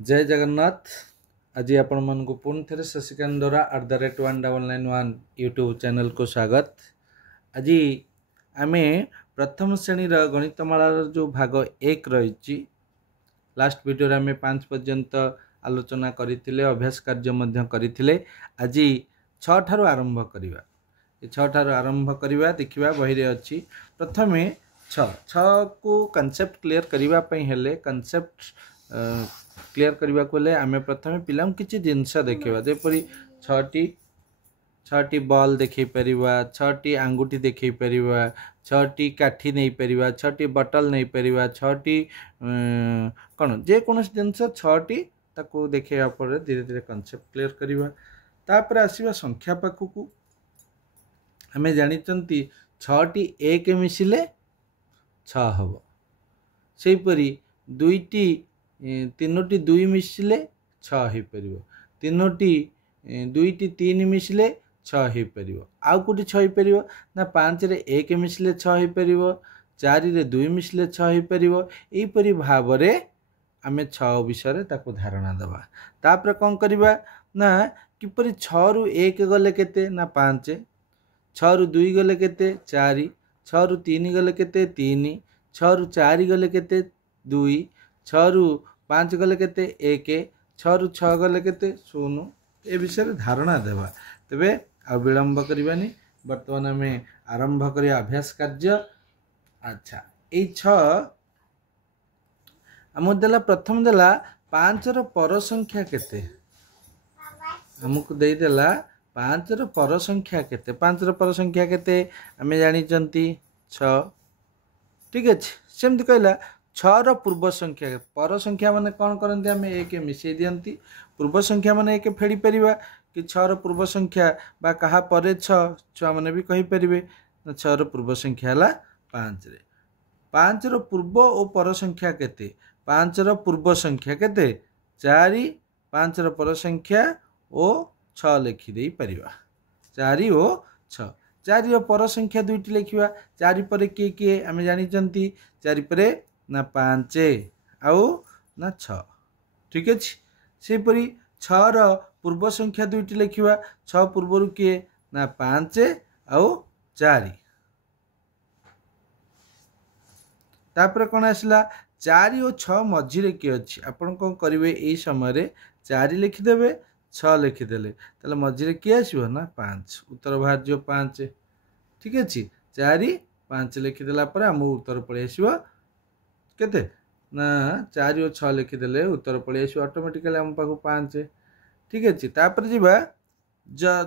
जय जगन्नाथ। आज आपण मन को पुणी थे शशिकांत द्वारा @199 यूट्यूब चैनल को स्वागत। आज आम प्रथम श्रेणी गणितमालार जो भाग 1 रही लास्ट वीडियो आम 5 पर्यंत आलोचना करते अभ्यास कार्य करते। आज 6 ठारू आरंभ करवा। 6 ठारू आरंभ करवा देखा बही रे अच्छी। प्रथम 6 को कॉन्सेप्ट क्लियर करने हेले कॉन्सेप्ट क्लियर करने को आम प्रथम पिला किसी जिनस देखा जेपरी 6टी बॉल देखे परिवा, 6टी आंगुठी देखे परिवा, 6टी काठी नहीं परिवा, 6टी बटल नहीं परिवा, 6टी कौन जेकोसी जिनस 6टी ताको देखा पर धीरे धीरे कॉन्सेप्ट क्लियर करवा। तापर आसवा संख्या पाखक आम जानी 6टी एक मिसिले 6 हम सेपरी 2टी 3टी 2 मिसिले 6 हो पार, 3टी 2टी 3 मिसिले 6 हो पार। आउ कौटी 6 हो पार ना 5 रे 1 मिसिले 6 हो पार, 4 रे 2 मिसिले 6 हो पार। यहीपरी भाव में आम 6 विषय ताको धारणा दबा। तापर कौन करवा ना किपरि 6 रु 1 गले केते ना 5, 6 रु 2 गले केते 4, 6 रु 3 गले केते 3, 6 रु 4 गले केते 2, 6 रु 5 गले केते 1, 6 रु 6 गले केते 0। ए विषय धारणा देवा। तेबे आ विलंब करबानी, वर्तमान आम आरंभ करिया अभ्यास कार्य। अच्छा, ए 6 आम देला प्रथम देला 5 रो पर संख्या केते, हमको दे देला 5 रो पर संख्या केते। 5 रो पर संख्या केते आम जानी 6। ठीक अच्छे, सेमती कहला 6 रो पूर्व संख्या पर संख्या माने कौन करते आम 1 मिसई दियंती। पूर्व संख्या माने 1 फेड़ी परिवा कि 6 रो पूर्व संख्या बा कहा परे 6 छुआ माने भी कहि परिबे। 6 रो पूर्व संख्या ला 5 रे। 5 रो पूर्व और पर संख्या केते? 5 रो पूर्व संख्या केते 4, 5 रो पर संख्या ओ 6 लिखि देई परिवा। 4 ओ 6। 4 रो पर संख्या दुईटी लिखिवा। 4 पर किए किए आम जानी 4 पर ना 5 आउ ना 6। ठीक अच्छे, सेपरी 6 रो पूर्व संख्या दुईटी लिखिवा। 6 पूर्वर किए ना 5 आउ 4। तापर कौन आसला 4 और 6 मझिरे किए अच्छी। आपन कौन करेंगे यही समय 4 लिखिदेवे, 6 लिखिदेले ताले मझिरे किए आसो ना 5। उत्तर बाहर जो 5। ठीक अच्छे, 4 5 लिखिदेला आम उत्तर पलि आसो केते ना 4 और 6 लिखिदेले उत्तर पलि आसो ऑटोमेटिकली आम पाखु 5। ठीक अच्छे, तापर जीवा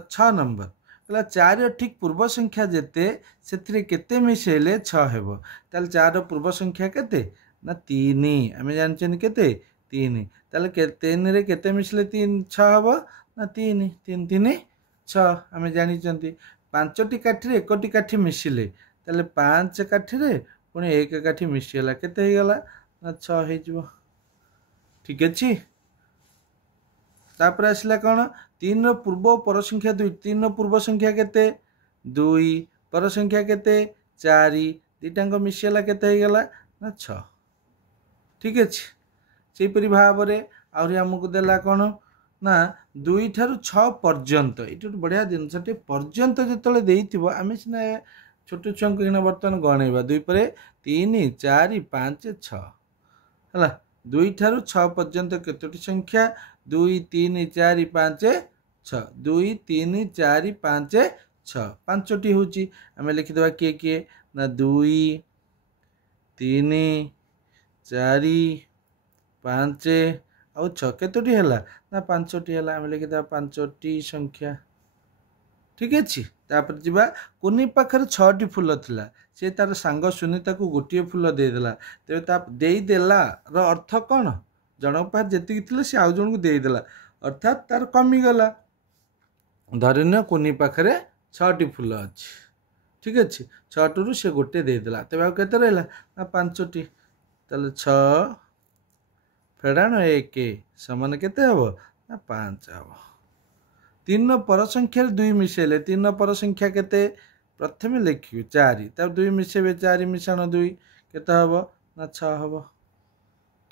6 नंबर कहला 4 ठीक पूर्व संख्या जेते से केते मिसेले 6 हेबो। ताले 4 पूर्व संख्या केते ना 3। आम जानछन केते 3। ताले 3 रे केते मिसले 3 6 हेबो ना 3 3 3 6। आम जानछन 5टी काठी रे 1टी काठी मिसिले ताले 5 काठी रे पुणी 1 काठी मिसिगला केते हे गला ना 6 हे जिवो। ठीक अछि, तापर आसला कौन 3 पूर्व पर संख्या 2। 3 पूर्व संख्या केते 2, पर संख्या केते 4, दुईटांग मिसिगला केते हे गला ना 6। ठीक अच्छे, सेपरी भाव में आहरी आमको देला कौन ना 2 ठारू 6 पर्यंत। ये बढ़िया जिनसटे पर्यंत जो देथिबो आमे सिना छोट छुआ को बर्तमान गणेबा 2 पर 3 4 5 6 है। 2 ठारू 6 पर्यंत केतोटी संख्या 2 3 4 5 6। 2 3 4 5 6 5टी हूँ आम लिखिदेवा किए किए ना 2 3 4 5 आउ 6 केतोटी है ना 5टी है। आम लिखिदेवा 5टी संख्या। ठीक अच्छे, तापर जीवा कुनी पाखर 6टी फूल थिला, से तार सांग सुनीता को गोटे फूल देदेला। तेरे देदेला अर्थ कौन जनक पाखे जेतिकी थिले से आउ जन को देदेला अर्थात तार कमीगला। धरिन कुनी पाखरे 6टी फूल अच्छी। ठीक अच्छे, 6टू से गोटे देदेला तेज आउ केते रहिला ना 5टी। ताले 6 फेड़ाण 1 समान केते हबो ना 5 हबो। 3 पर संख्या 2 मिसेले 3 पर संख्या केते प्रथम लिखिए 4 तब 2 मिसेबे 4 मिशाण 2 केते हबो ना 6 हबो।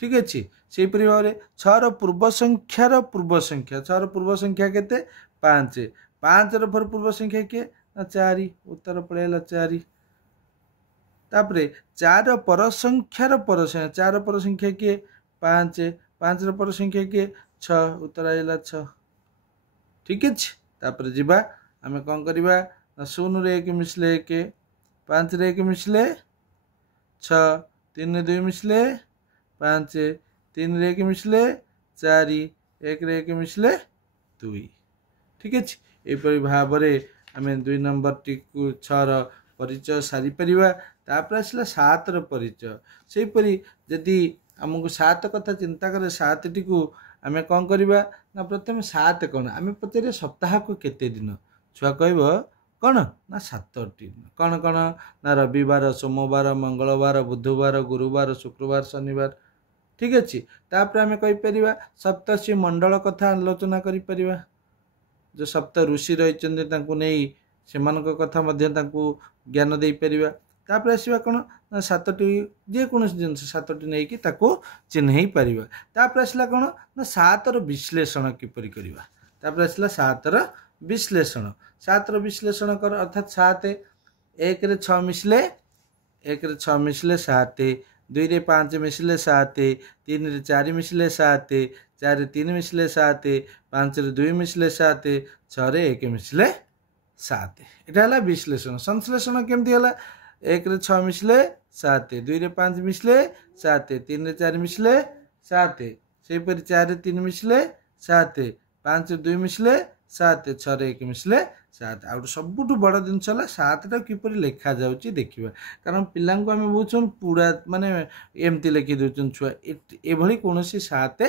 ठीक अच्छे से भाव में 6 पूर्व संख्यार पूर्व संख्या 6 पूर्व संख्या केते 5 5 फिर पूर्व संख्या किए ना 4 उत्तर पड़ेगा 4 तापरे 4 पर संख्यार पर संख्या 4 पर संख्या किए 5 5 पर संख्या किए 6 उत्तर आइला 6 ठीक अच्छे तापर जीवा आम कौन करवा 0 रे 1 मिसले 1 5 रे 1 मिसले 6 3 रे 2 मिसले 5 3 रे 1 मिसले 4 1 रे 1 मिसले 2 ठीक अच्छे यहपरि भाव में आम 2 नंबर टी 6 परिचय सारी परिवा तापर आसला 7 परिचय से परी जदि आमको 7 कथा चिंता करे 7 टी को आम कौन करवा ना प्रथम 7 कौन आम पचारे सप्ताह को केते दिन छुआ कह कौन ना 7 दिन कौन कौन ना रविवार सोमवार मंगलवार बुधवार गुरुवार शुक्रवार शनिवार ठीक अच्छे तापर आम कहीपर सप्तर्षि मंडल कथा आलोचना करिपरिबा जो सप्त ऋषि रही नहीं से कथा ज्ञान दे परिबा तापर आसवा कौन ना 7टी जेकोसी जिनस 7टी नहीं कि चिन्ह पारिबा तापर आसला कौन ना 7 विश्लेषण किपरि करिबा तापर आसला 7 विश्लेषण 7 विश्लेषण कर अर्थात 7 1 रे 6 मिसले 1 रे 6 मिसले 7 2 रे 5 मिसले 7 3 रे 4 मिसले 7 4 रे 3 मिसले 7 5 रे 2 मिसले 7 6 रे 1 मिसले 7 एटा हला विश्लेषण संश्लेषण केमती हला 1 रे 6 मिसले 7 2 रे 5 मिसले 7 3 रे 4 मिसले 7 से 4 रे 3 मिसले 7 5 रे 2 मिसले 7 6 रे 1 मिसले 7 आउ सबुठ बड़ जिनस है 7 टा किपर लिखा जाऊँगी देखा कारण पिला आम बहुत पूरा माने एमती लिखि दौन छुआ एभली कौन 7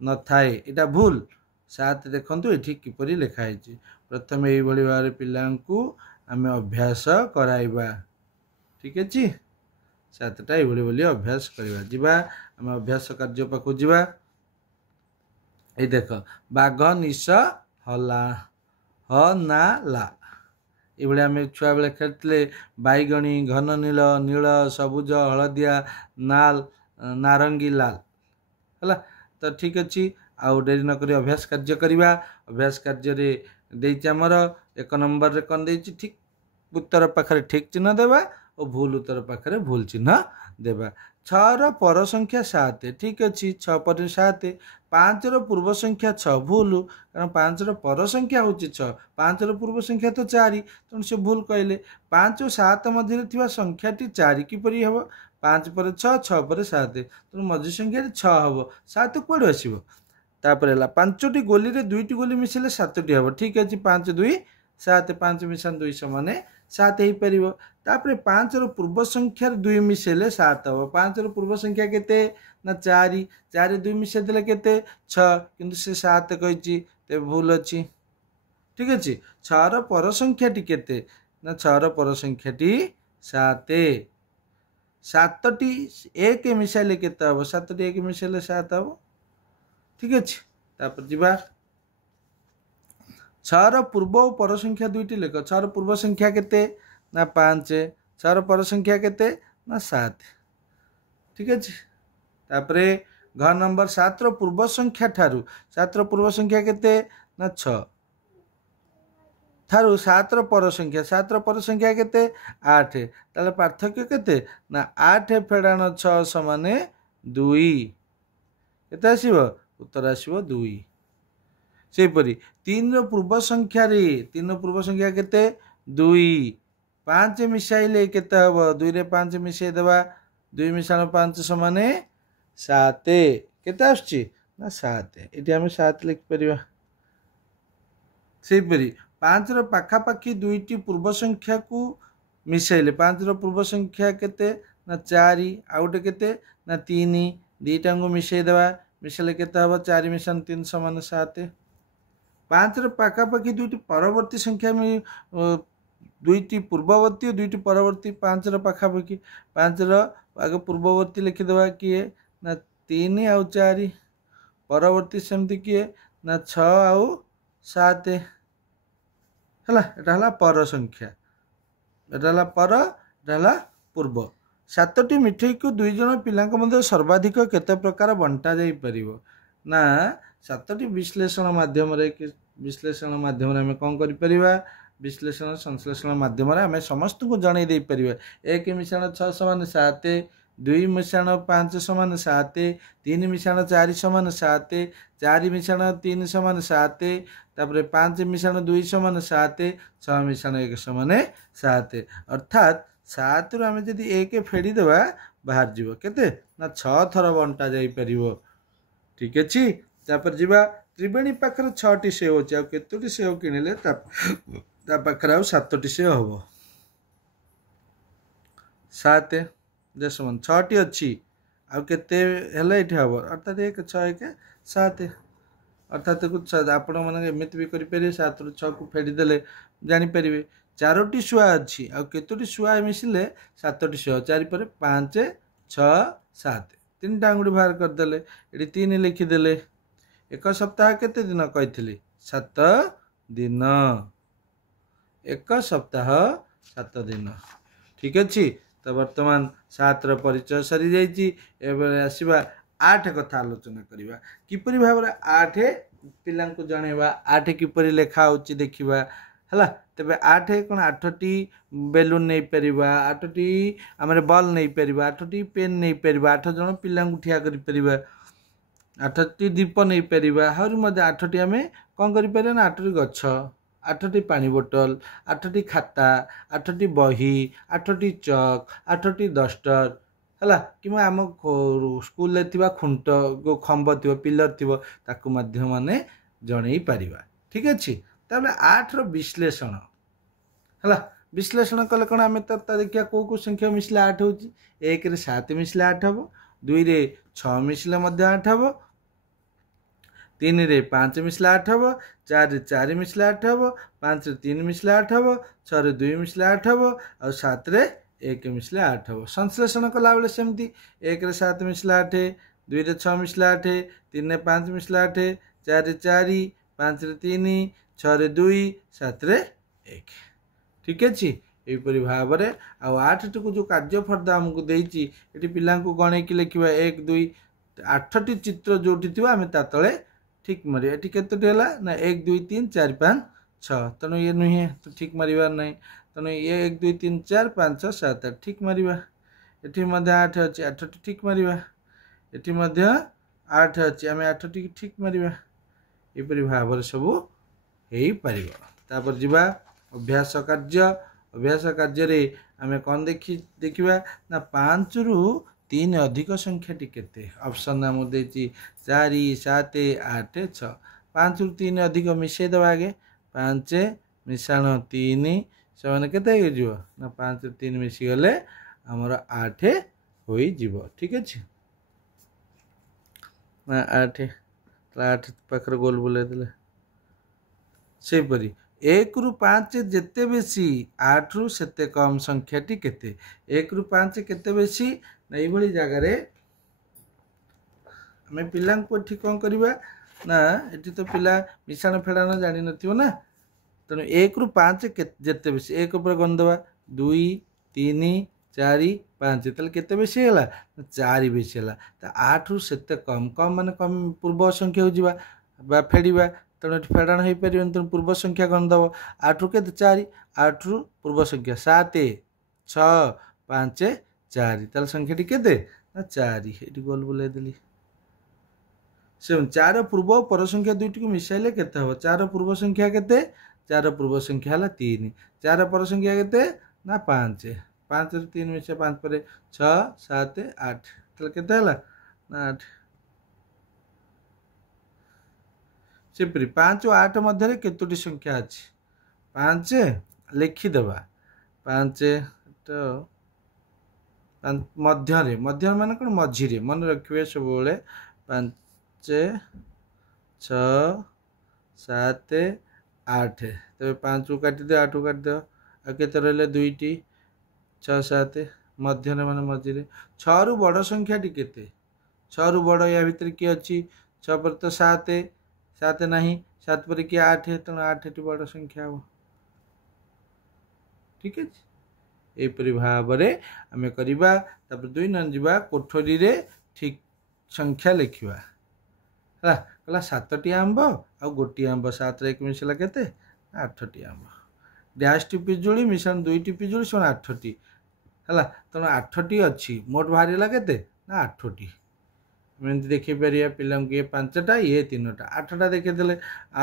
न थाए यहाँ भूल 7 देखु ये किपर लिखाई प्रथम यही भाव पिला आम अभ्यास कराइबा ठीक अच्छे 7टा ये अभ्यास करवा जीवा आम अभ्यास कार्य पाक जीवा ये देख बाघ निश हला ह ना ला ये आम छुआ बेले खेलते बैगणी घन नील नील सबुज हलदिया नाल नारंगी लाल है तो ठीक अच्छे आउ डेरी नक अभ्यास कार्य करवा अभ्यास कार्य देमर 1 नंबर रे कौन दे ठीक उत्तर पाखे ठीक चिन्ह देवा और भूल उत्तर पाखे भूल चिन्ह देवा 6 पर संख्या 7 ठीक अच्छे 6 पर 7 5 पूर्व संख्या 6 भूल कारण 5 पर संख्या हूँ 6 5 पूर्व संख्या तो 4 तेणु से भूल कहले 5 और 7 मध्य थी संख्याटी 4 किपरि हम 5 पर 6 6 पर 7 तेणु मझी संख्या 6 हम 7 कौड़ आसो तापर 5टी गोली रे 2टी गोली मिसले 7टी हम ठीक अच्छे 5 2 7 5 मिशन 2 समान 7 हो पार तापर 5 पूर्व संख्यार 2 मिसेले 7 हम 5 पूर्व संख्या केते ना 4 4 2 मिसे देले केते 6 किंतु से 7 कही ते भूल अच्छी ठीक अच्छे 6 पर संख्याटी केते ना 6 पर संख्याटी 7 7टी 1 मिसाइले केते हम 7टी 1 मिसाइले 7 हम ठीक अच्छे तापर जीवा 6 पूर्व और पर संख्या 2टी लिख 6 पूर्व संख्या केते ना 5 6 पर संख्या केते ना 7 ठीक अच्छे तापर घ नंबर 7 पूर्व संख्या ठारू 7 पूर्व संख्या केते ना 6 ठारू 7 पर संख्या केते 8 ताले पार्थक्य केते ना 8 फेड़ाण 6 समान 2 केते आसीबो उत्तर आसीबो 2 सेपरी 3 पूर्व संख्या रे 3 पूर्व संख्या केते 2 5 मिसाइले केते हम 2 रे 5 मिसाई देबा 2 मिसाण 5 समान 7 केते आछी ना 7 एटी हम 7 लिख परिबा सेपरी 5 रो पाखा पाखी 2टी पूर्व संख्या को मिसाइले 5 रो पूर्व संख्या केते ना 4 आउटे केते ना 3 2टा को मिसाई देबा मिसाइले केते हम 4 मिसान 3 समान 7 5 रो पाखा पाखी 2टी परवर्ती संख्या में 2टी पूर्ववर्ती और 2टी परवर्ती 5 रो पाखा पाखी 5 रो आगे पूर्ववर्ती लिखिदेवा किए ना 3 आउ 4 परवर्ती सेमती किए ना 6 आउ 7 है पर संख्या एटा पर एटा पूर्व सातटी मिठई को 2 जन पिलांक मध्य सर्वाधिक केते प्रकार बंटा जाई परिबो ना सातटी विश्लेषण माध्यम रे विश्लेषण माध्यम रे हमें कौन करि परिबा विश्लेषण संश्लेषण माध्यम रे हमें समस्त को जणै दे परिबा 1 मिश्रण 6 समान 7 2 मिश्रण 5 समान 7 3 मिश्रण 4 समान 7 4 मिश्रण 3 समान 7 तापर 5 मिश्रण 2 समान 7 6 मिश्रण 1 समान 7 अर्थात 7 रु आम जदि 1 फेड़ी देवा बाहर जीव केते ना 6 थर बंटा जाई परिबो ठीक अछि तापर जीवा त्रिवेणी पाखर 6टी सेव अछि आ केतोटी सेव किनिले ता पाखर आ 7टी सेव हबो 7 दशमन 6टी अछि आ केते हेले इठी हबो अर्थात 1 6 1 7 अर्थात कुछ आपण माने एमिति भी करि परिबे 7 रु 6 को फेडी देले जानि परिबे 4टी शुआ अछि आ केतोटी शुआ मिसिले 7टी शुआ 4 पर 5 6 7 तीनटा अंगुड़ी बाहर कर देले एडी 3 लिखि देले एक सप्ताह केते दिन कहिथिली 7 दिन एक सप्ताह 7 दिन ठीक अछि तो वर्तमान 7 रो परिचय सरी जाइछि एबे आसीबा 8 कथा आलोचना करिबा किपरि भाबरे 8 पिलां को जणेबा 8 किपरि लेखा होछि देखिबा हला तबे 8 कोन 8टी बेलून नै परिबा 8टी हमरे बॉल नै परिबा 8टी पेन नै परिबा 8 जण पिलां को ठिया करि परिबा 8टी दीप नै परिबा हरु मध्ये 8टी हमें कोन करि परिबा ना 8टी गछ 8टी पानी बोतल 8टी खाता 8टी बही 8टी चक 8टी डस्टर हला किमा आम स्कूल ले थिबा खुंट गो खंब थिबो पिलर थिबो ताकू माध्यम माने जणै परिबा ठीक अछि तबले 8 रो विश्लेषण हला विश्लेषण कले कोन हमें त देखिया को संख्या मिसले 8 होची 1 रे 7 मिसले 8 हबो 2 रे 6 मिसले मध्ये 8 हबो 3 रे 5 मिसले 8 हबो 4 रे 4 मिसले 8 हबो 5 रे 3 मिसले 8 हबो 6 रे 2 मिसले 8 हबो और 7 रे 1 मिसले 8 हबो संश्लेषण कला बेले सेमती 1 रे 7 मिसले 8 2 रे 6 मिसले 8 3 रे 5 मिसले 8 4 रे 4 5 रे 3 6 रे 2 7 रे 1 ठीक अछि एपरि भाबरे आ 8 टकु जो कार्य फर्दा हमकु देइछि एटी पिलां को गणे कि लेखिबा 1 2 8 टी चित्र जोटी थिबा हमें ता तळे ठीक मारी एटी केतोटी हला ना 1 2 3 4 5 6 तनो ये नहिए तो ठीक मारिबार नै तनो ये 1 2 3 4 5 6 7 8 ठीक मारिबा एटी मध्ये 8 अछि 8 टी ठीक मारिबा एटी मध्ये 8 अछि हमें 8 टी ठीक मारिबा एपरि भाबरे सब हेई परिबा तापर जिबा अभ्यास कार्य रे हमें कौन देखिबा ना 5 रु 3 अधिक संख्या टी केते ऑप्शन नाम देछि 4 7 8 6 5 रु 3 अधिक मिसे दबा आगे 5 मिश्रण 3 समान केते हो जिवो ना 5 रु 3 मिसी गले हमर 8 होई जिवो ठीक अछि ना 8 पाखर गोल बुले देले से परी 1 रु 5 जेते बेसी 8 रु सेते कम संख्या टी केते 1 रु 5 केते बेसी ना ए भली जगह रे हमें पिलां को ठीक कोन करबा ना एटी तो पिला मिश्रण फेडाना जानि नथिबो ना तनो 1 रु 5 जेते बेसी 1 ऊपर गन दबा 2 3 4 5 तल केते बेसी हला 4 बेसी हला त 8 रु सेते कम माने कम पूर्व संख्या हो जिबा बा फेडिबा तनो फेडान होई परिबन त पूर्व संख्या गन दबो 8 रु केते 4 8 रु पूर्व संख्या 7 6 5 4 तल संख्या टी केते ना 4 एटी गोल बुले देली से 4 पूर्व पर संख्या दुईटी को मिसाइले केते हो 4 पूर्व संख्या केते 4 पूर्व संख्या हला 3 4 पर संख्या केते ना 5 5 रु 3 मिसे 5 पर 6 7 8 तल केते हला ना 8 सेपरी 5 और 8 मध्य रे केतोटी संख्या अछि 5 लिखि देबा 5 तो मध्य माने कोन मझी रे मन रखिबे सब बेले 5 6 7 8 तबे 5 को काटि दे 8 को काटि दे आ केते रहले दुईटी 6 7 मध्य रे माने मझी रे 6 रु बड़ संख्या टी केते 6 रु बड़ या भीतर की अछि 6 पर तो 7 7 नहीं 7 पर की 8 है तो 8 टी बड़ संख्या हो ठीक है एपरी भाव में आम करवा 2 नंबर जीवा कोठरी रे ठीक संख्या लिखा है कहला 7टी आंब आ गोटी आंब 7 रे 1 मिसला केते 8टी आंब डैश टी पिजुली मिशन 2टी पिजुली सुन 8टी है तेणु 8टी अच्छी मोट बाहर केते ना 8टी एमती देखी पारे पिला ये 5टा ये 3टा 8टा देखीदे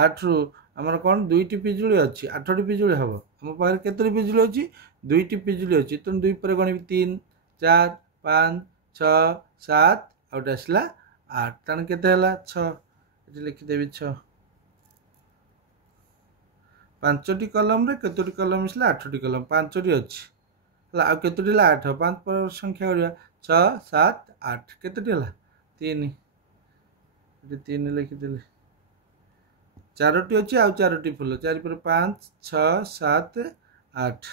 8 रु आमर कौन 2टी पिजुली अच्छी 8टी पिजुली हम आम पाखे केतोटी पिजुली अच्छी 2टी पिजुली अच्छी तेणु 2 पर गण 3 4 5 6 7 आउट आसला 8 तेणु केते 6 ये लिखिदेवी 6 5टी कलम रे केतोटी कलम मिसला 8टी कलम 5टी अच्छी है आ केतोटी 8 5 पर संख्या करवा 6 7 8 केतोटी है 3 3 लिखिदेली 4टी अच्छी आउ 4टी फुल 4 पर 5 6 7 8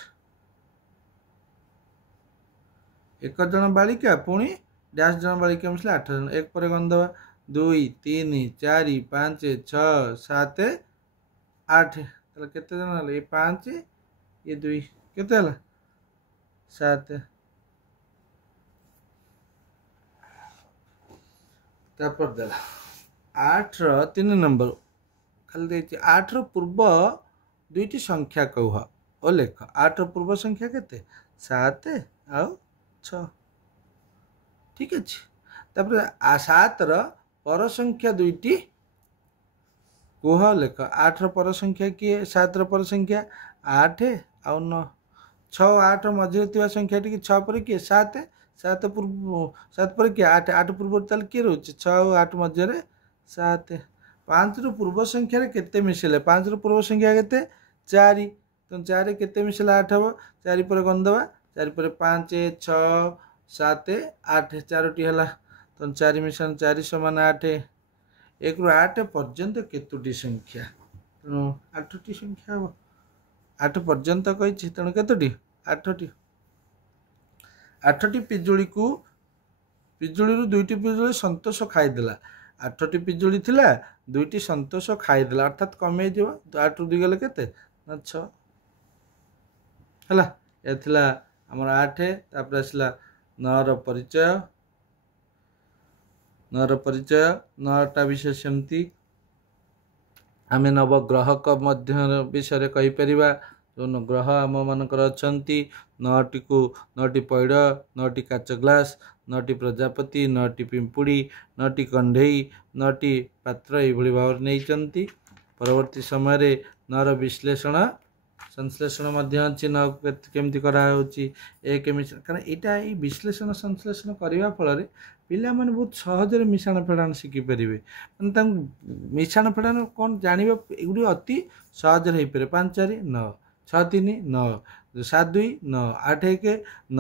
एक जन बालिका पुणी डैश जन बालिका मिसला 8 जन एक पर गंधवा 2 3 4 5 6 7 8 केते जन हले ये 5 ये 2 केते हला 7 तापर देला 8 रो 3 नंबर खाली देछि 8 रो पूर्व दुईटी संख्या कह ओ लेख 8 रो पूर्व संख्या केते 7 आ 6 ठीक अछि तापर 7 रो पर संख्या दुईटी कुह लेख 8 रो पर संख्या किए 7 रो पर संख्या 8 आ 9 6 8 मझे थिबा संख्या टी 6 पर किए 7 7 पूर्व 7 पर किए 8 8 पूर्व तल किए रहउछि 6 और 8 मझे 7 5 रो पूर्व संख्या रे केते मिसले 5 रो पूर्व संख्या केते 4 तो 4 केते मिसला 8 हो 4 पर गन दवा 4 पर 5 6 7 8 4टी हला तो 4 मिशन 4 समान 8 1 रु 8 पर्यंत केतोटी संख्या तेणु 8टी संख्या हम 8 पर्यंत कही तेणु केतोटी 8टी 8टी पिजुली को पिजुली रु 2टी पिजुली संतोष खाईदेला 8टी पिजुली थिला 2टी संतोष खाईदेला अर्थात कमे जीव 8 रु 2 गले केते 6 हला ए थिला हमर 8 तापर आसला 9 रो परिचय 9 रो परिचय 9टा विषय सेमती आम नवग्रहक मध्य विषय कही परिबा जो ग्रह आम मानकर अछंती 9टी को 9टी पैड़ 9टी काच ग्लास 9टी प्रजापति 9टी पिंपुड़ी 9टी कंढई 9टी पात्र ये भाव नहीं परवर्ती समय 9 विश्लेषण संश्लेषण अच्छी 9 केमती कराची एक कारण यहाँ विश्लेषण संश्लेषण करने फल पिला माने बहुत सहजरे मिशाण फेड़ाण शिखिपारे मैंने मिशाण फेड़ाण कौन जाना एगुड़ी अति सहजरे हो पारे 5 4 9 6 3 9 7 2 9 8 1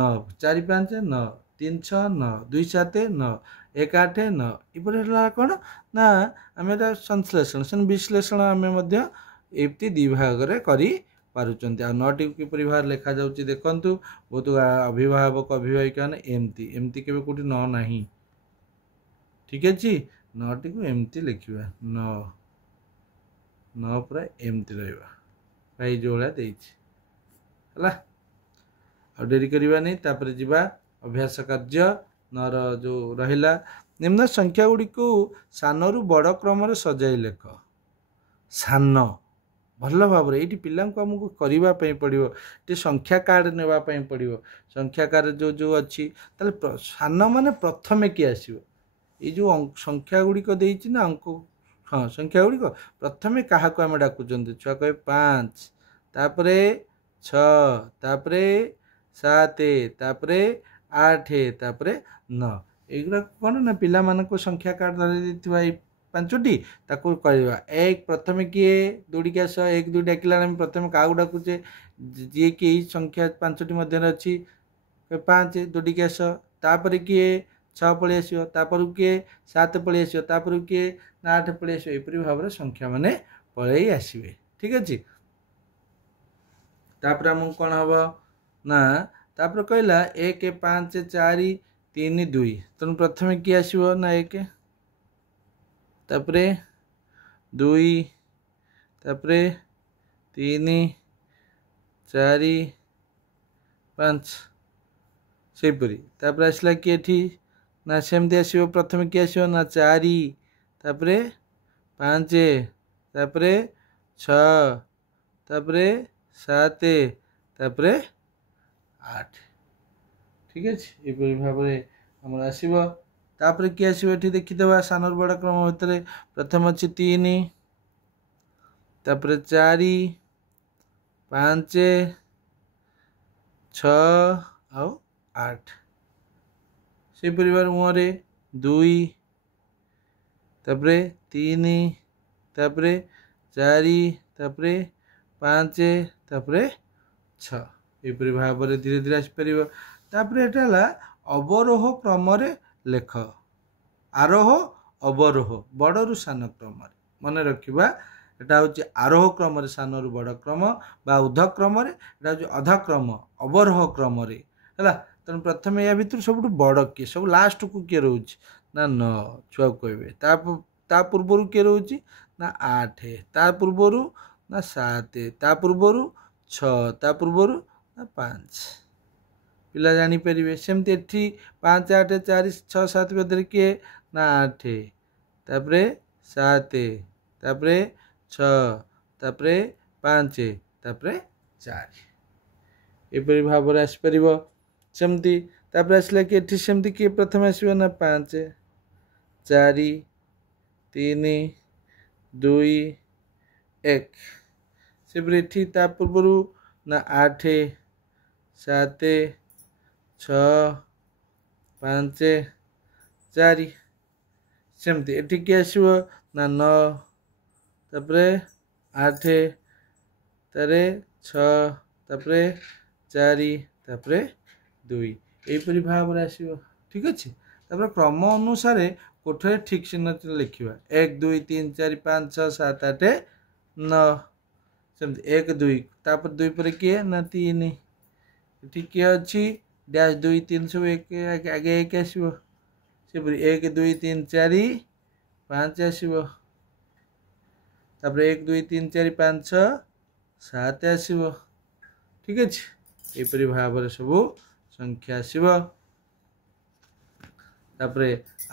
9 4 5 9 3 6 9 2 7 9 1 8 9 ये कौन ना आम संश्लेषण से विश्लेषण आम एमती 2 भाग कर पारुचंती आ 9टी किपरि भाव लिखा जाउची देखंतु बहुत अभिभावक अभिभाविका ने एमती एमती केबे कोठी न नाही ठीक अछि 9टी को एमती लिखिबा 9 9 पूरा एमती रहइबा भाई जोला देछि हला आ डेरी करिबा नै तापर जिबा अभ्यास कार्य 9 रो जो रहिला निम्न संख्या गुडी को सानरु बड़ क्रम रे सजाई लेख सान भल भाव ये पिला आमको करने पड़ो टे संख्या कार्ड नापी पड़ो संख्या कार्ड जो जो अच्छी ताले सान मान प्रथमे किए आसो ये जो संख्या गुड़िक देना अंक हाँ संख्या गुड़िक प्रथमे क्या आम डाकुंट छुआ कहे 5 तापरे 6 तापरे 7 तापरे 8 तापरे 9 युवा कौन ना पिला मानक संख्या कार्ड धरी 5टी ताको करवा एक प्रथमे किए दौड़ी आस 1 2 डाकिला प्रथम क्या डाकुचे जी कि संख्या 5टी मध्य अच्छी 5 दौड़ी आस तापर किए 6 पलि आसो तापर किए 7 पलि आसो तापर किए 8 पलि आसो एपरी भाव संख्या माने पलि आसबे ठीक अच्छे तापर आमको कौन हम ना तापर कहला 1 5 4 3 2 तेणु प्रथमे किए आसो ना 1 तापरे 2 तापरे 3 4 5 सेपरी तापर आसला कि एठी ना सेमती आसीबो प्रथमे कि आसीबो ना 4 तापर 5 तापर 6 तापर 7 तापर 8 ठीक अछि एपरि भाबरे हमर आसीबो तापर कि आसीबो एठी देखिदेबा सानर बड़ क्रम भितरे प्रथम अछि 3 तापर 4 5 6 आउ 8 से परिवार मुहरे 2 तापर 3 तापर 4 तापर 5 तापर 6 एपरि भाबरे धीरे धीरे आसी परिबो तापर एटा ला अवरोह क्रम रे लेख आरोह अवरोह बड़रू सान क्रम मन रखिबा एटा होची आरोह क्रम रे सानरू बड़ क्रम बा ऊर्ध्व क्रम रे एटा होची अध क्रम अवरोह क्रम रे हला तन प्रथमे या भितर सबटु बड़ के सब लास्ट को के रहउची ना 9 छुआ कहबे ता पूर्वरु के रहउची ना 8 ता पूर्वरु ना 7 ता पूर्वरु 6 ता पूर्वरु ना 5 पिला जानी परिबे सेमते एठी 5 8 4 6 7 भितर के ना 8 तापरे 7 तापरे 6 तापरे 5 तापरे 4 एपरि भाबरे आसी परिबो सेमती तापरे आसला कि एठी सेमती कि प्रथम आसीबो ना 5 4 3 2 1 सेपरि एठी ता पूर्वरु ना 8 7 6 5 4 सेमती एठी कि आसीबो ना 9 तापरे 8 तारे 6 तापरे 4 तापरे 2 एपरि भाबरे आसीबो ठीक अछि तापरे क्रम अनुसार कोठरे ठीक चिन्ह लिखिबा 1 2 3 4 5 6 7 8 9 सेमती 1 2 तापर 2 पर के ना 3 एठी के अछि डैश 2 3 सब एक आगे एक आसीबो सेपरि 1 2 3 4 5 आसीबो तापर 1 2 3 4 5 6 7 आसीबो ठीक अछि एपरि भाबरे सब संख्या आसीबो तापर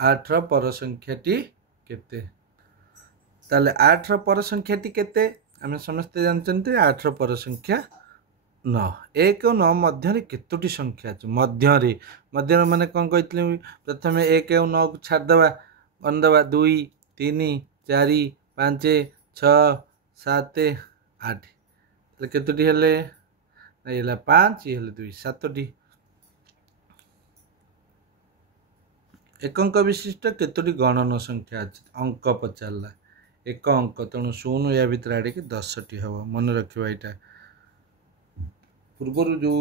8 रो पर संख्याटी केते ताले 8 रो पर संख्याटी केते आमे समस्त जानचंती 8 रो पर संख्या 9 1 और 9 मध्य रे केतोटी संख्या अछि मध्य माने कोन कहितले प्रथमे 1 और 9 को छाड़ देबा बन देबा 2 3 4 5 6 7 8 तले केतोटी हेले एला 5 हेले 2 7टी एक अंक विशिष्ट केतोटी गणन संख्या अछि अंक पचारला एक अंक तणु 0 या भितर आडे के 10 टी हबो मन रखिबा एटा पूर्वर जो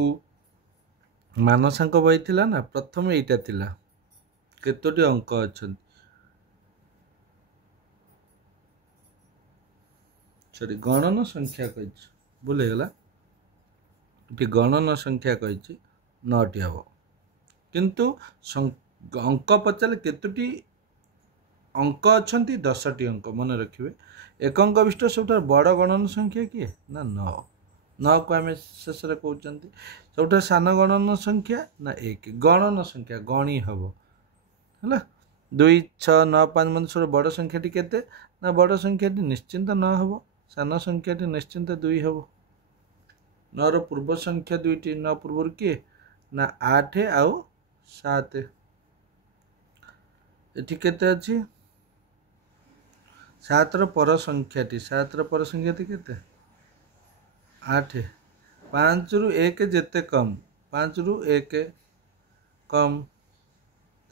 मानसांक बही थिला ना प्रथम एटा थिला केतोटी अंक अछन सॉरी गणन संख्या कहिछ बोले गला टी गणन संख्या कहिछ 9 टी हबो किंतु अंक पचाले केतोटी अंक अछंती 10 टी अंक मन रखिबे एक अंक विशिष्ट सबटा बड़ गणन संख्या किए ना 9 को आम शेष कहते सब सान गणन संख्या ना 1 गणन संख्या गणी हम है 2 6 9 5 मन सब बड़ संख्याटी केते ना बड़ संख्याटी निश्चिंत 9 हम सान संख्याटी निश्चिंत 2 हम 9 रो पूर्व संख्या 2 टी 9 पूर्व किए ना 8 आउ 7 एठी केते अछि 7 रो पर संख्याटी 7 रो पर संख्याटी केते 8 5 रु 1 जेते कम 5 रु 1 कम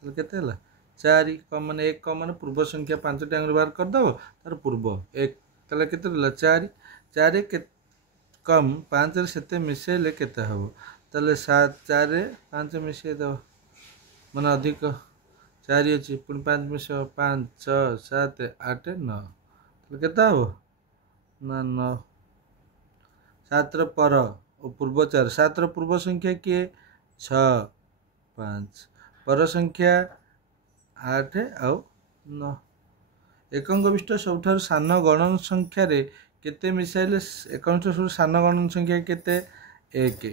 तो केते हला 4 कम माने 1 कम माने पूर्व संख्या 5 टी अंग बाहर कर दबो तार पूर्व 1 तले केते हला 4 4 के कम 5 रे सेते मिसेले केते हबो तले 7 4 रे 5 मिसे दबो माने अधिक 4 अछि पुन 5 मिसे 5 6 7 8 9 तो केते हबो ना 9 7 रो पर और पूर्व 4 7 रो पूर्व संख्या किए 6 5 पर संख्या 8 आउ 9 एक अंक विशिष्ट सबठार सान गणन संख्या रे केते मिसाइले एक अंक सब सान गणन संख्या केते 1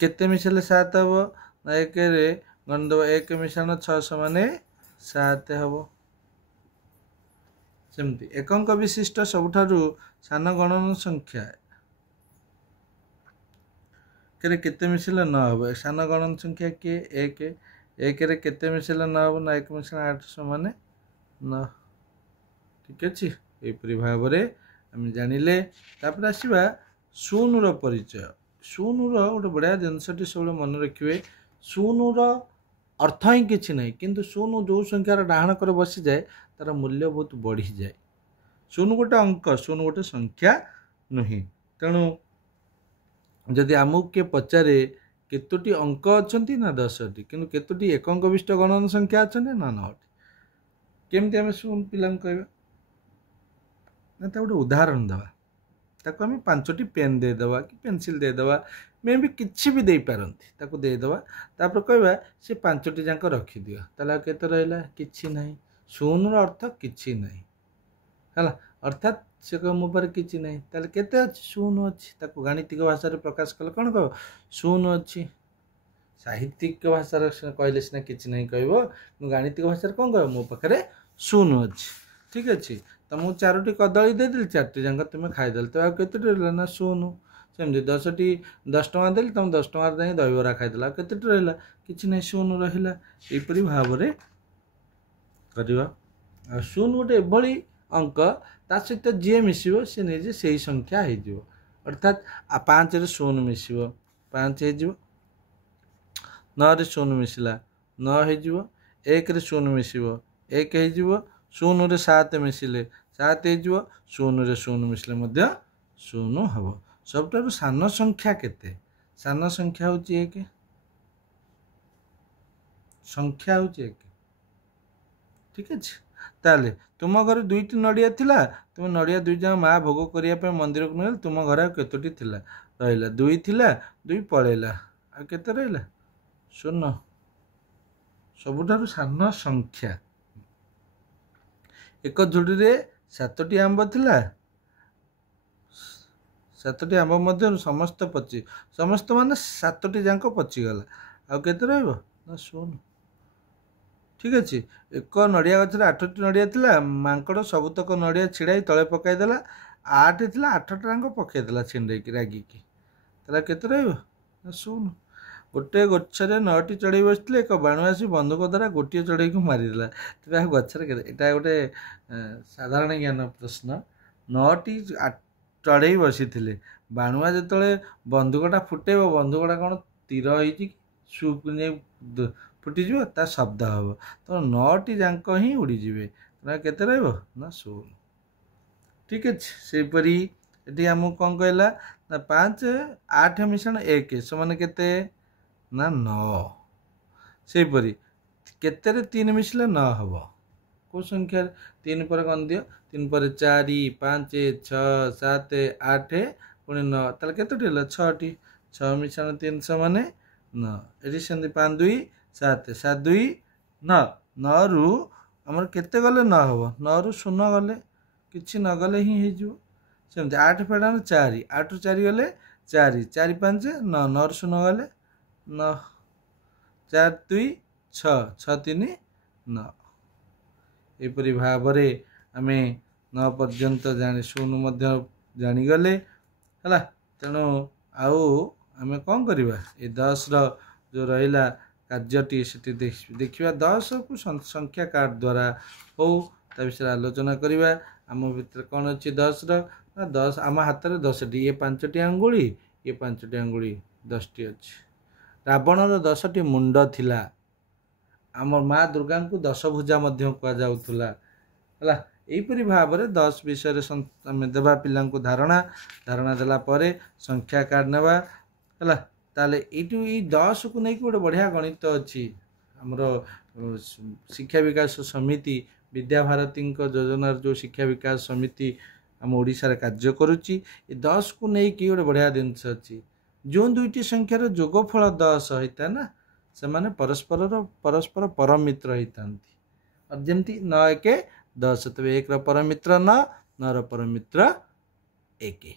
केते मिसेले 7 हबो ना 1 रे गणदेव 1 मिशाण 6 माने 7 हबो। सेमती एकंक विशिष्ट सबुठारु सान गणन संख्या केरे केते मिसिले 9 हबो। सान गणन संख्या के 1 1 रे केते मिसिले 9 हबो ना 1 मिशाण 8 माने 9। ठीक अछि एपरि भाबरे हम जानिले। तापर आसीबा शून्य रो परिचय। शून्य रो गोटे बढिया जिनसटी सब मन रखिबे। शून्य रो अर्थ ही किछि नै, किंतु शून्य जो संख्यार डाहण करे बसी जाए तार मूल्य बहुत बढ़ी जाए। शून्य गोटे अंक, शून्य गोटे संख्या नुही। तेणु जदि आमुक के पचारे केतोटी अंक अछंती ना 10टी, किंतु केतोटी एकंक विशिष्ट गणन संख्या अछंती ना 9टी, केमती आमे शून्य पिलां कहबा ना। ता गोटे उदाहरण दवा, ताको आमे 5टी पेन दे दवा कि पेंसिल दे दवा, मे भी किछि भी दे पारंती, ताको दे दवा। तापर कहबा से 5टी जांक रखि दियो, ताला केते रहला किछि नाही। शून्य रो अर्थ किछि नाही हला, अर्थात से कह मो पर किछि नाही, ताले केते अछि शून्य अछि। ताको गाणितिक भाषा रे प्रकाश कले कोन कहबो शून्य अछि। साहित्यिक भाषा रे कहले सिना किछि नाही कहबो, गाणितिक भाषा रे कोन कहबो मो पाखरे शून्य अछि। ठीक अछि, त मु 4टी कदळी दे दिल, 4टी जांक तुमे खाइ दल, तो आ केते रहला ना शून्य। सेमती 10टी 10 टका देल, तुम 10 टका रे दहीबरा खाइ दला, केते रहला किछि नाही शून्य रहिला। एपरि भाबरे करिवा। आ शून्य गोटे एभली अंक ता सहित जे मिसिबो से निजे सेही संख्या हे जिवो। अर्थात 5 रे शून्य मिसिबो 5 हे जिवो, 9 रे शून्य मिसिला 9 हे जिवो, 1 रे शून्य मिसिबो 1 हे जिवो, 0 रे 7 मिसिले 7 हे जिवो, 0 रे शून्य मिसिले मध्य शून्य हबो। सबटारु सान संख्या केते? सान संख्या होची 1, संख्या होची 1। ठीक अछि, ताले तुम घर 2टी नड़िया थिला, तुम नड़िया 2 जन मा भोग करिया पे मंदिर को नेल, तुम घर केतोटी थिला रहला 2 थिला, 2 पळेला, आ केते रहला 0। सबुठारु सान संख्या। एक झुड़ी रे 7टी आंब थिला, 7टी आंब मध्य समस्त पची, समस्त माने 7टी जांक पची गला, आ केते रहबो ना 0। ठीक अछि, एक नड़िया गछ रे 8टी नड़िया थिला, मांकड़ सबुतक नड़िया छिड़ाई तळे पकाई देला, 8 थिला 8टा जांक पकाई देला छिंडे की रागी की, तला केते रहबो ना 0। गोटे गछ रे 9टी चढ़ई बसले, एक बाणुआसी बंदूक द्वारा गोटे चढ़ई को मारी देला। तबे गछ रे केते, एटा गोटे साधारण ज्ञान प्रश्न। 9टी चढ़ई बसी थिले, बाणुआ जेतळे बंदूकटा फुटेबो, बंदूकटा कोन तीर होईची कि सुप ने फुटी जीवो, ता शब्द हबो, तो 9टी जांक ही उड़ी जिवे, तबे केते रहबो ना 16। ठीक अछि, से परी एटी हमु कोन कहला ना 5 8 मिशन 1 समान केते ना 9। से परी केते रे 3 मिसले 9 हबो। को संख्या 3 पर कोन दियो, 3 पर 4 5 6 7 8 पुनी 9, ताले केते देला 6टी, 6 मिशन 3 समान 9। एटी संदि 5 2 7 7 2 9, 9 रु हमर केते गले 9 हबो, 9 रु 0 गले किछि न गले ही हे जो। सेमते 8 फेडान 4, 8 रु 4 गले 4 4 5 9, 9 रु 0 गले 9, 4 2 6 6 3 9। एपरि भाबरे आमे 9 पर्यंत जानि शून्य मध्य जानि गले हला। तेणु आउ आमे कोन करिबा, ए 10 रो जो रहिला कार्यटी सेठी देखिबा, 10 को संख्या कार्ड द्वारा हो ता विषय आलोचना करिबा। आम भितर कोन अछि 10 रो, 10 आम हाथ रे 10टी, ये 5टी अंगुली, ये 5टी अंगुली 10टी अछि। रावण रो 10टी मुंड थिला, आम माँ दुर्गा को 10 भुजा मध्य कहा जाउथुला हला। एपरि भाबरे 10 विषय रे आमे देबा पिलां को धारणा देला परे संख्या कार्ड नेबा हला। ताले एटू ई 10 को नै गोटे बढ़िया गणित अछि, हमरो शिक्षा विकास समिति विद्या भारती योजनार जो शिक्षा विकास समिति आम ओडिशा रे कार्य करूची। ए 10 को नै कि गोटे बढ़िया जिनस अछि, जो दुईटी संख्यार जोगफल 10 होइता ना, से माने परस्पर परम मित्र होइतांती। और जेमती 9 1 10, तबे 1 रो परम मित्र 9, 9 रो परम मित्र 1।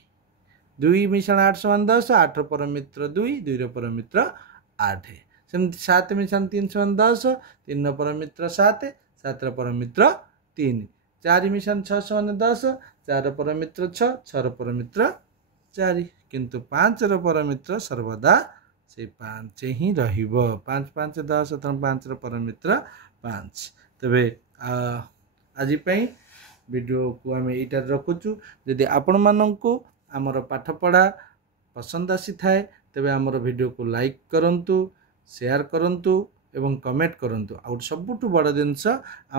2 ମିଶାଣ 8 ସମାନ 10 8 ପର ମିତ୍ର 2 2 ର ପର ମିତ୍ର 8 ସେମିତି 7 ମିଶାଣ 3 ସମାନ 10 3 ର ପର ମିତ୍ର 7 7 ର ପର ମିତ୍ର 3 4 ମିଶାଣ 6 ସମାନ 10 4 ର ପର ମିତ୍ର 6 6 ର ପର ମିତ୍ର 4 କିନ୍ତୁ 5 ର ପର ମିତ୍ର ସର୍ବଦା ସେ 5 ହିଁ ରହିବ 5 5 10 5 ର ପର ମିତ୍ର 5 ତେବେ आज वीडियो को आम यहीटा रखुचु जदि आपण मानू आमर पाठपढ़ा पसंद आसी थाए तेबे आमर वीडियो को लाइक करंतु शेयर करंतु एवं कमेंट करंतु आउ सबुठु बड़ जिनस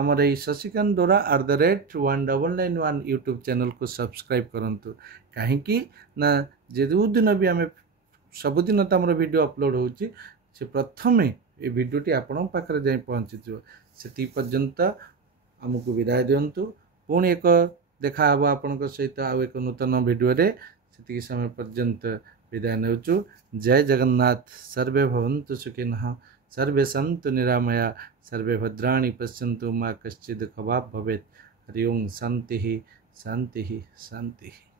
आमर ये शशिकांत डोरा @1991 यूट्यूब चैनल को सब्सक्राइब करंतु कहीं ना जो दिन भी आम सबुदिन तो आमर वीडियो अपलोड होची से प्रथमे ये वीडियोटी आपण पाखरे जाई पहुंची से पर्यंत आमको विदाय दिंतु पुणी एक देखा हम आपण सहित आउ एक नूतन वीडियो रे से समय पर्यंत विदाय नेउचु जय जगन्नाथ सर्वे भवन्तु सुखिनः सर्वे सन्तु निरामया सर्वे भद्राणि पश्यन्तु मा कश्चित् खभाव भवेत् हरि ओं शान्तिः शान्तिः शान्तिः।